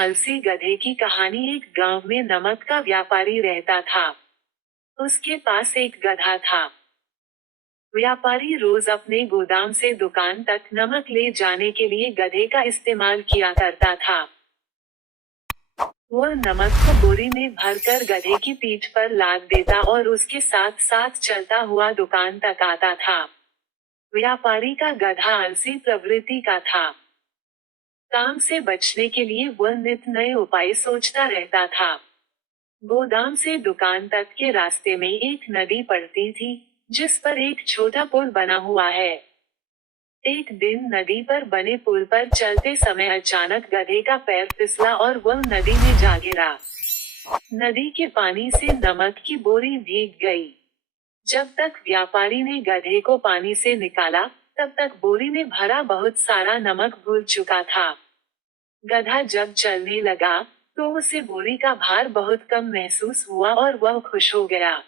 आलसी गधे की कहानी। एक गांव में नमक का व्यापारी रहता था। उसके पास एक गधा था। व्यापारी रोज अपने गोदाम से दुकान तक नमक ले जाने के लिए गधे का इस्तेमाल किया करता था। वह नमक को बोरी में भरकर गधे की पीठ पर लाद देता और उसके साथ साथ चलता हुआ दुकान तक आता था। व्यापारी का गधा आलसी प्रवृत्ति का था। काम से बचने के लिए वह नित नए उपाय सोचता रहता था। गोदाम से दुकान तक के रास्ते में एक नदी पड़ती थी, जिस पर एक छोटा पुल बना हुआ है। एक दिन नदी पर बने पुल पर चलते समय अचानक गधे का पैर फिसला और वह नदी में जा गिरा। नदी के पानी से नमक की बोरी भीग गई। जब तक व्यापारी ने गधे को पानी से निकाला, तब तक बोरी में भरा बहुत सारा नमक घुल चुका था। गधा जब चलने लगा, तो उसे बोरी का भार बहुत कम महसूस हुआ और वह खुश हो गया।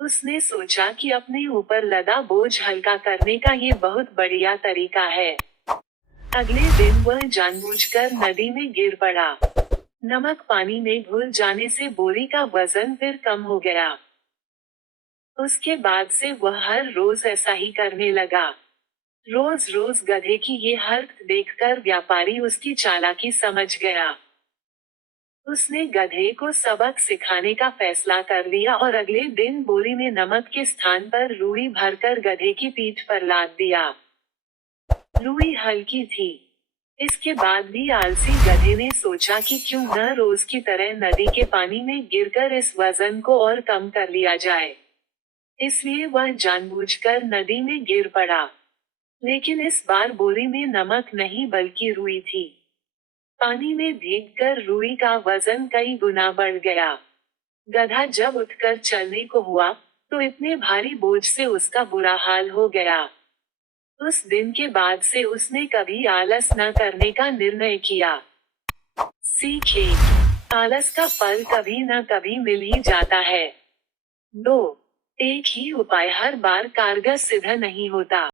उसने सोचा कि अपने ऊपर लदा बोझ हल्का करने का ये बहुत बढ़िया तरीका है। अगले दिन वह जानबूझकर नदी में गिर पड़ा। नमक पानी में घुल जाने से बोरी का वजन फिर कम हो गया। उसके बाद से वह हर रोज ऐसा ही करने लगा। रोज रोज गधे की ये हरकत देखकर व्यापारी उसकी चालाकी समझ गया। उसने गधे को सबक सिखाने का फैसला कर लिया और अगले दिन बोरी में नमक के स्थान पर रुई भरकर गधे की पीठ पर लाद दिया। रुई हल्की थी। इसके बाद भी आलसी गधे ने सोचा कि क्यों न रोज की तरह नदी के पानी में गिरकर इस वजन को और कम कर लिया जाए। इसलिए वह जानबूझकर नदी में गिर पड़ा। लेकिन इस बार बोरी में नमक नहीं बल्कि रुई थी। पानी में भीगकर रुई का वजन कई गुना बढ़ गया। गधा जब उठकर चलने को हुआ, तो इतने भारी बोझ से उसका बुरा हाल हो गया। उस दिन के बाद से उसने कभी आलस न करने का निर्णय किया। सीख 1। आलस का फल कभी न कभी मिल ही जाता है। 2। एक ही उपाय हर बार कारगर सिद्ध नहीं होता।